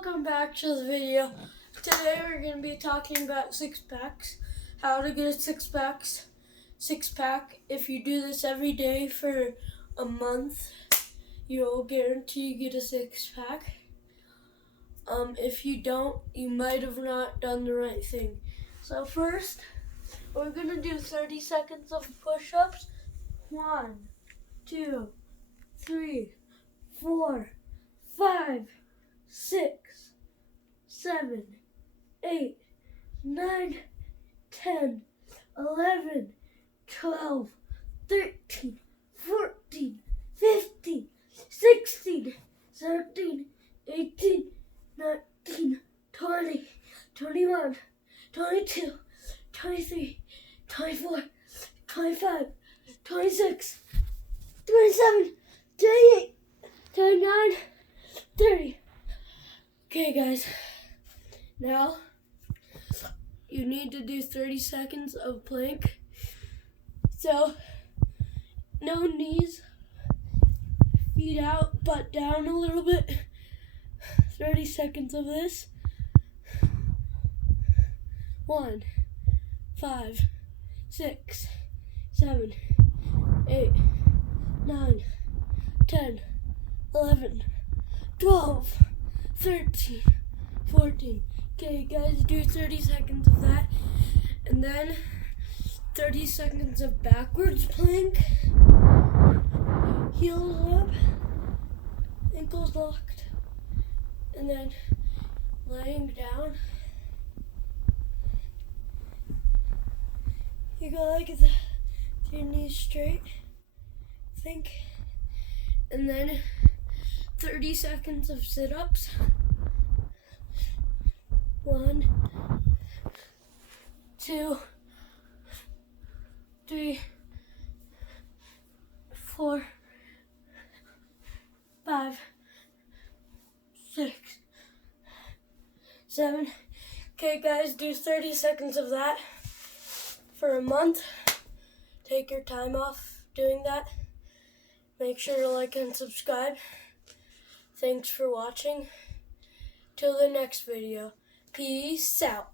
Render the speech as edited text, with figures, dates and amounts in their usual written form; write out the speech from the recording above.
welcome back to the video. Today we're going to be talking about six packs, how to get a six pack. If you do this every day for a month, you'll guarantee you get a six pack. If you don't, you might have not done the right thing. So first, we're going to do 30 seconds of push-ups. 1, 2, 3, 4, 5, 6, 7, 8, 9, 10, 11, 12, 13, 14, 15, 16, 17, 18, 19, 20, 21, 22, 23, 24, 25, 26, 27, 28, 29, 30. Okay, guys. Now, you need to do 30 seconds of plank. So, no knees, feet out, butt down a little bit. 30 seconds of this. 1, 5, 6, 7, 8, 9, 10, 11, 12, 13, 14. Okay, guys, do 30 seconds of that. And then 30 seconds of backwards plank. Heels up, ankles locked. And then laying down. You go like that, your knees straight, think. And then 30 seconds of sit-ups. 1, 2, 3, 4, 5, 6, 7. Okay, guys, do 30 seconds of that for a month. Take your time off doing that. Make sure to like and subscribe. Thanks for watching. Till the next video. Peace out.